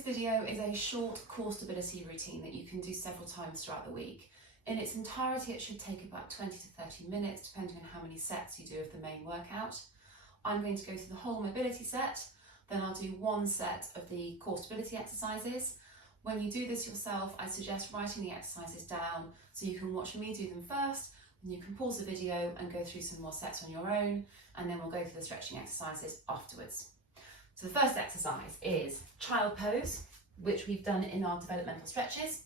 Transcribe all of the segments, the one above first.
This video is a short core stability routine that you can do several times throughout the week. In its entirety, it should take about 20 to 30 minutes, depending on how many sets you do of the main workout. I'm going to go through the whole mobility set, then I'll do one set of the core stability exercises. When you do this yourself, I suggest writing the exercises down so you can watch me do them first, and you can pause the video and go through some more sets on your own, and then we'll go through the stretching exercises afterwards. So the first exercise is child pose, which we've done in our developmental stretches,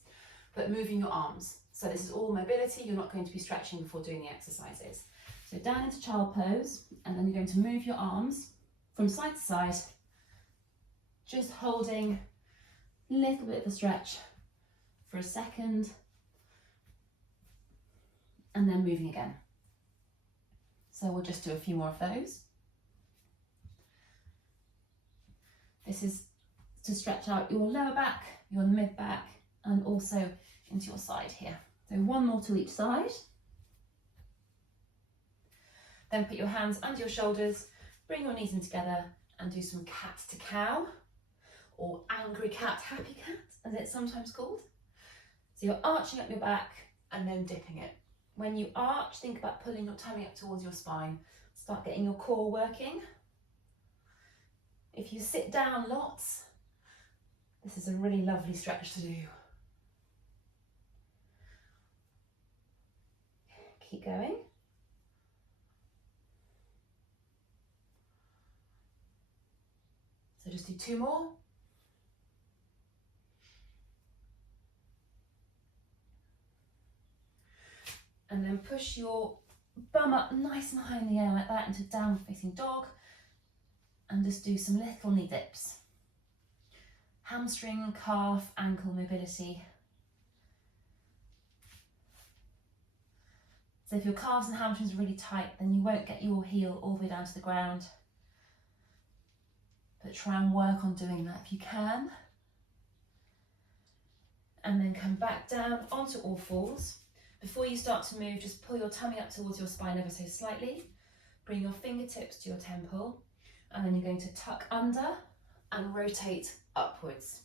but moving your arms. So this is all mobility, you're not going to be stretching before doing the exercises. So down into child pose, and then you're going to move your arms from side to side, just holding a little bit of a stretch for a second, and then moving again. So we'll just do a few more of those. This is to stretch out your lower back, your mid back, and also into your side here. So one more to each side. Then put your hands under your shoulders, bring your knees in together, and do some cat to cow, or angry cat, happy cat, as it's sometimes called. So you're arching up your back and then dipping it. When you arch, think about pulling your tummy up towards your spine. Start getting your core working. If you sit down lots, this is a really lovely stretch to do. Keep going. So just do two more. And then push your bum up nice and high in the air like that into downward facing dog. And just do some little knee dips. Hamstring, calf, ankle mobility. So if your calves and hamstrings are really tight, then you won't get your heel all the way down to the ground. But try and work on doing that if you can. And then come back down onto all fours. Before you start to move, just pull your tummy up towards your spine ever so slightly. Bring your fingertips to your temple. And then you're going to tuck under and rotate upwards.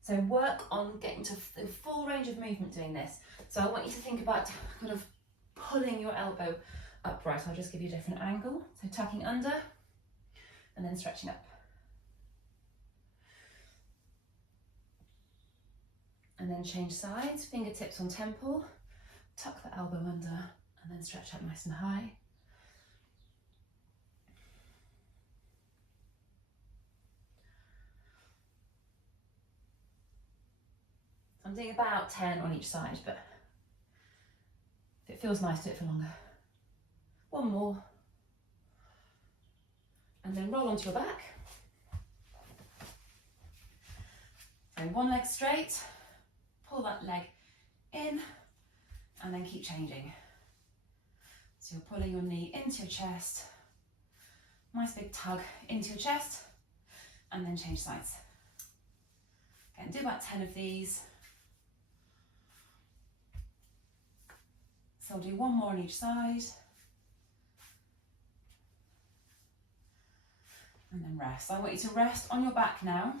So work on getting to the full range of movement doing this. So I want you to think about kind of pulling your elbow upright. I'll just give you a different angle. So tucking under and then stretching up. And then change sides, fingertips on temple, tuck the elbow under and then stretch up nice and high. I'm doing about 10 on each side, but if it feels nice, do it for longer. One more. And then roll onto your back. And one leg straight, pull that leg in, and then keep changing. So you're pulling your knee into your chest, nice big tug into your chest, and then change sides. Okay, do about 10 of these. So I'll do one more on each side. And then rest. I want you to rest on your back now,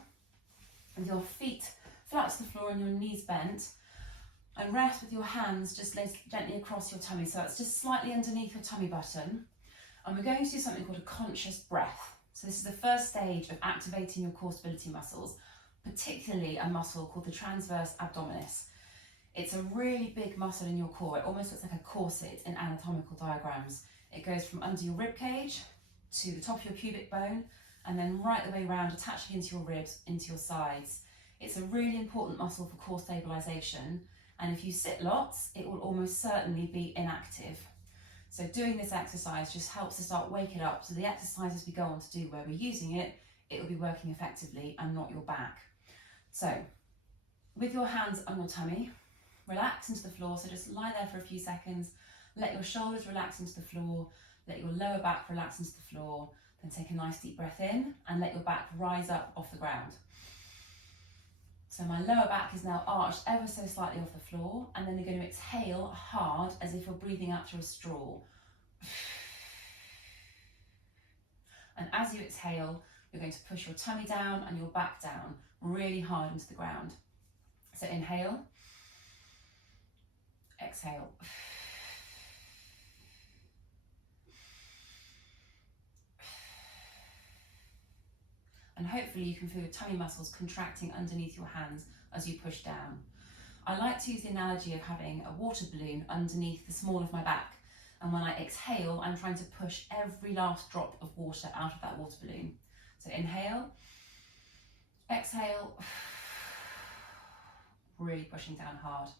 with your feet flat to the floor and your knees bent. And rest with your hands just laid gently across your tummy. So it's just slightly underneath your tummy button. And we're going to do something called a conscious breath. So this is the first stage of activating your core stability muscles, particularly a muscle called the transverse abdominis. It's a really big muscle in your core. It almost looks like a corset in anatomical diagrams. It goes from under your rib cage to the top of your pubic bone and then right the way around, attaching into your ribs, into your sides. It's a really important muscle for core stabilization. And if you sit lots, it will almost certainly be inactive. So doing this exercise just helps to start wake it up. So the exercises we go on to do where we're using it, it will be working effectively and not your back. So with your hands on your tummy, relax into the floor. So just lie there for a few seconds. Let your shoulders relax into the floor. Let your lower back relax into the floor. Then take a nice deep breath in and let your back rise up off the ground. So my lower back is now arched ever so slightly off the floor, and then you're going to exhale hard as if you're breathing out through a straw. And as you exhale, you're going to push your tummy down and your back down really hard into the ground. So inhale, exhale. And hopefully you can feel your tummy muscles contracting underneath your hands as you push down. I like to use the analogy of having a water balloon underneath the small of my back. And when I exhale, I'm trying to push every last drop of water out of that water balloon. So inhale, exhale, really pushing down hard.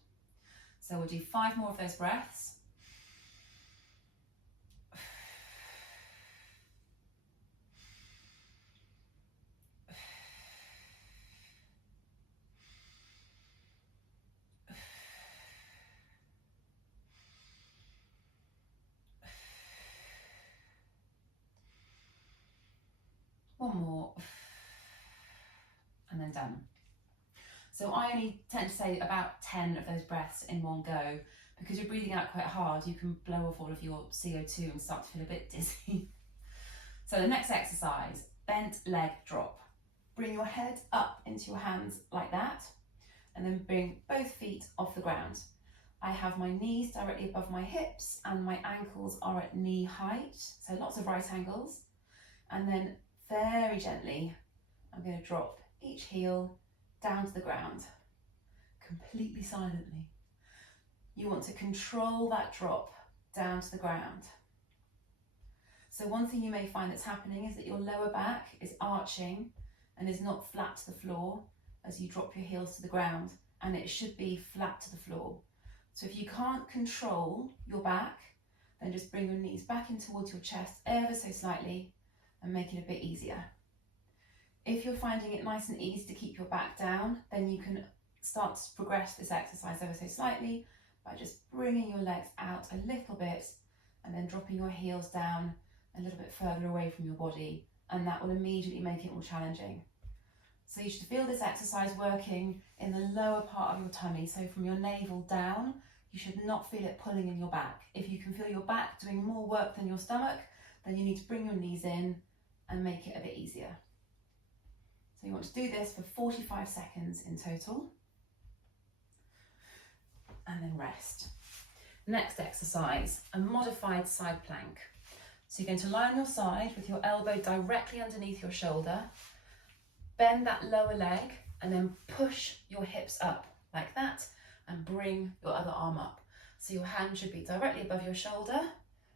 So we'll do 5 more of those breaths. One more, and then done. So I only tend to say about 10 of those breaths in one go, because you're breathing out quite hard, you can blow off all of your CO2 and start to feel a bit dizzy. So the next exercise, bent leg drop. Bring your head up into your hands like that, and then bring both feet off the ground. I have my knees directly above my hips and my ankles are at knee height, so lots of right angles. And then very gently, I'm going to drop each heel down to the ground, completely silently. You want to control that drop down to the ground. So one thing you may find that's happening is that your lower back is arching and is not flat to the floor as you drop your heels to the ground, and it should be flat to the floor. So if you can't control your back, then just bring your knees back in towards your chest ever so slightly and make it a bit easier. If you're finding it nice and easy to keep your back down, then you can start to progress this exercise ever so slightly by just bringing your legs out a little bit and then dropping your heels down a little bit further away from your body, and that will immediately make it more challenging. So you should feel this exercise working in the lower part of your tummy, so from your navel down. You should not feel it pulling in your back. If you can feel your back doing more work than your stomach, then you need to bring your knees in and make it a bit easier. So you want to do this for 45 seconds in total, and then rest. Next exercise, a modified side plank. So you're going to lie on your side with your elbow directly underneath your shoulder, bend that lower leg and then push your hips up like that and bring your other arm up. So your hand should be directly above your shoulder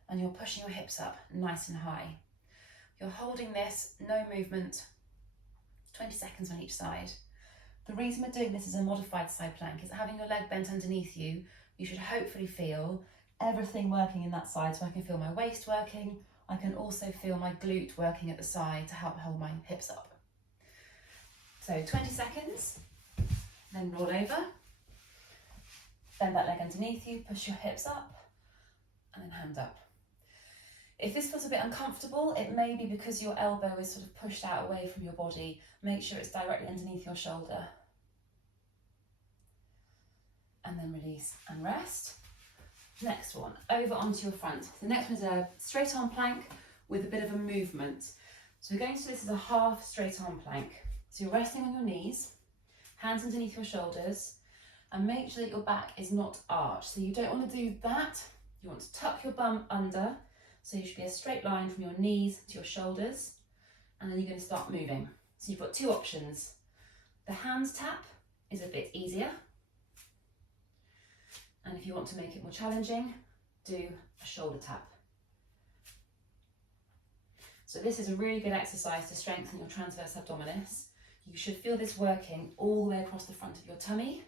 and you're pushing your hips up nice and high. You're holding this, no movement, 20 seconds on each side. The reason we're doing this as a modified side plank is that having your leg bent underneath you, you should hopefully feel everything working in that side. So I can feel my waist working. I can also feel my glute working at the side to help hold my hips up. So 20 seconds, then roll over, bend that leg underneath you, push your hips up, and then hand up. If this feels a bit uncomfortable, it may be because your elbow is sort of pushed out away from your body. Make sure it's directly underneath your shoulder. And then release and rest. Next one, over onto your front. The next one is a straight arm plank with a bit of a movement. So we're going to do this as a half straight arm plank. So you're resting on your knees, hands underneath your shoulders, and make sure that your back is not arched. So you don't want to do that. You want to tuck your bum under. So you should be a straight line from your knees to your shoulders, and then you're going to start moving. So you've got 2 options. The hands tap is a bit easier. And if you want to make it more challenging, do a shoulder tap. So this is a really good exercise to strengthen your transverse abdominis. You should feel this working all the way across the front of your tummy.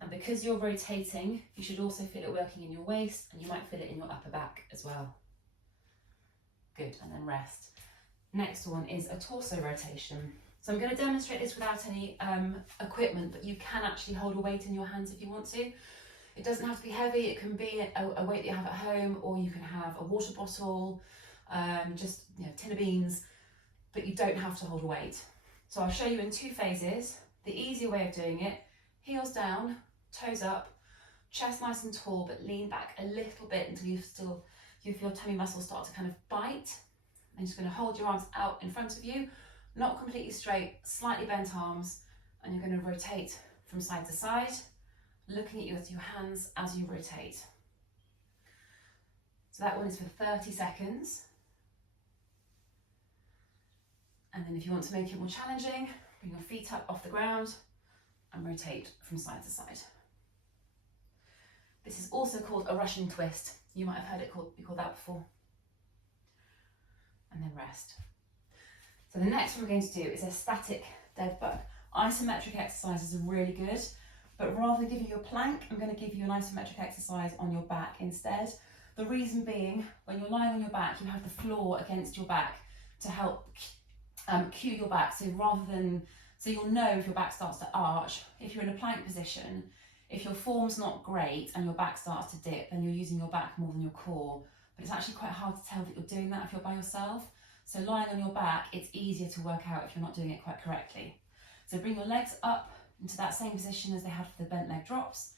And because you're rotating, you should also feel it working in your waist, and you might feel it in your upper back as well. Good, and then rest. Next one is a torso rotation. So I'm going to demonstrate this without any equipment, but you can actually hold a weight in your hands if you want to. It doesn't have to be heavy. It can be a weight that you have at home, or you can have a water bottle, just tin of beans, but you don't have to hold a weight. So I'll show you in 2 phases. The easier way of doing it, heels down, toes up, chest nice and tall, but lean back a little bit until you feel your tummy muscles start to kind of bite. And you're just going to hold your arms out in front of you, not completely straight, slightly bent arms, and you're going to rotate from side to side, looking at you with your hands as you rotate. So that one is for 30 seconds. And then if you want to make it more challenging, bring your feet up off the ground and rotate from side to side. This is also called a Russian twist. You might have heard it be called that before. And then rest. So the next one we're going to do is a static dead bug. Isometric exercises are really good, but rather than giving you a plank, I'm going to give you an isometric exercise on your back instead. The reason being, when you're lying on your back, you have the floor against your back to help cue your back. So you'll know if your back starts to arch. If you're in a plank position, if your form's not great and your back starts to dip, then you're using your back more than your core. But it's actually quite hard to tell that you're doing that if you're by yourself. So lying on your back, it's easier to work out if you're not doing it quite correctly. So bring your legs up into that same position as they had for the bent leg drops,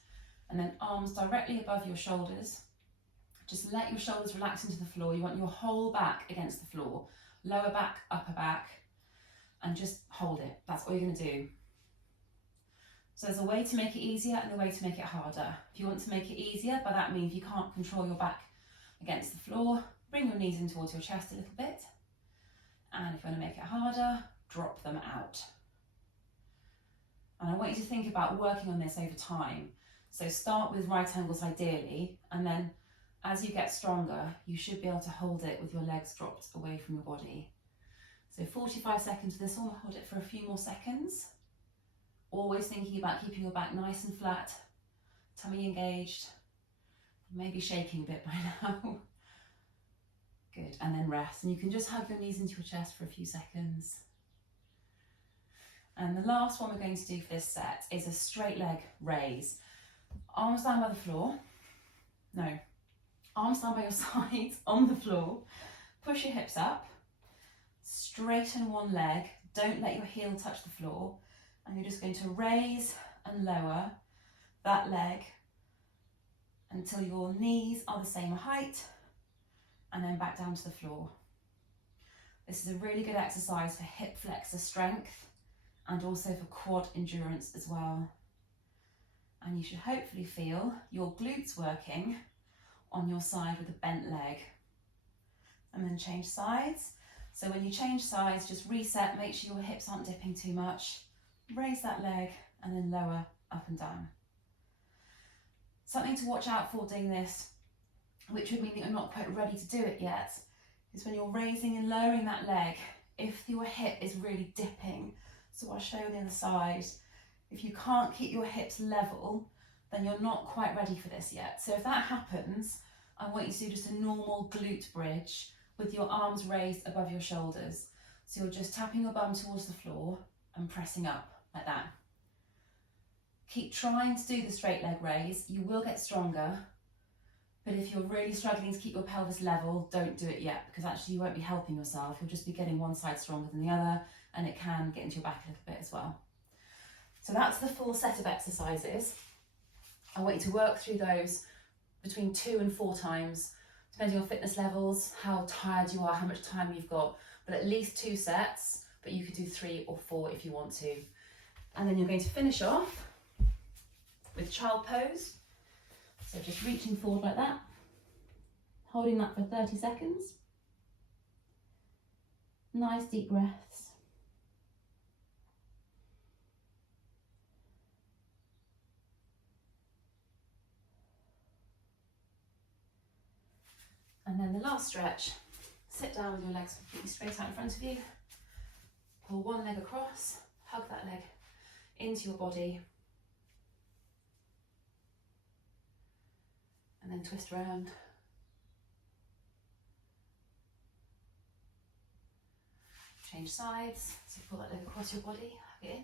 and then arms directly above your shoulders. Just let your shoulders relax into the floor. You want your whole back against the floor, lower back, upper back, and just hold it. That's all you're going to do. So there's a way to make it easier and a way to make it harder. If you want to make it easier, by that means you can't control your back against the floor, bring your knees in towards your chest a little bit. And if you want to make it harder, drop them out. And I want you to think about working on this over time. So start with right angles ideally, and then as you get stronger, you should be able to hold it with your legs dropped away from your body. So 45 seconds of this one, hold it for a few more seconds. Always thinking about keeping your back nice and flat, tummy engaged, maybe shaking a bit by now. Good, and then rest. And you can just hug your knees into your chest for a few seconds. And the last one we're going to do for this set is a straight leg raise. Arms down by the floor. No, arms down by your sides on the floor. Push your hips up. Straighten one leg. Don't let your heel touch the floor. And you're just going to raise and lower that leg until your knees are the same height, and then back down to the floor. This is a really good exercise for hip flexor strength and also for quad endurance as well. And you should hopefully feel your glutes working on your side with a bent leg. And then change sides. So when you change sides, just reset, make sure your hips aren't dipping too much. Raise that leg and then lower up and down. Something to watch out for doing this, which would mean that you're not quite ready to do it yet, is when you're raising and lowering that leg, if your hip is really dipping. So I'll show you on the other side. If you can't keep your hips level, then you're not quite ready for this yet. So if that happens, I want you to do just a normal glute bridge with your arms raised above your shoulders. So you're just tapping your bum towards the floor and pressing up like that. Keep trying to do the straight leg raise. You will get stronger, but if you're really struggling to keep your pelvis level, don't do it yet, because actually you won't be helping yourself. You'll just be getting one side stronger than the other, and it can get into your back a little bit as well. So that's the full set of exercises. I want you to work through those between 2 and 4 times, depending on fitness levels, how tired you are, how much time you've got, but at least 2 sets, but you could do 3 or 4 if you want to. And then you're going to finish off with child pose. So just reaching forward like that, holding that for 30 seconds. Nice deep breaths. And then the last stretch, sit down with your legs completely straight out in front of you. Pull one leg across, hug that leg into your body. And then twist around. Change sides, so pull that leg across your body, hug it in.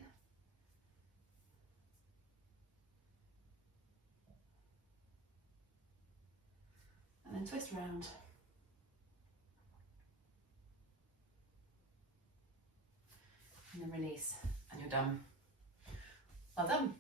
And then twist around. And then release, and you're done. Well done.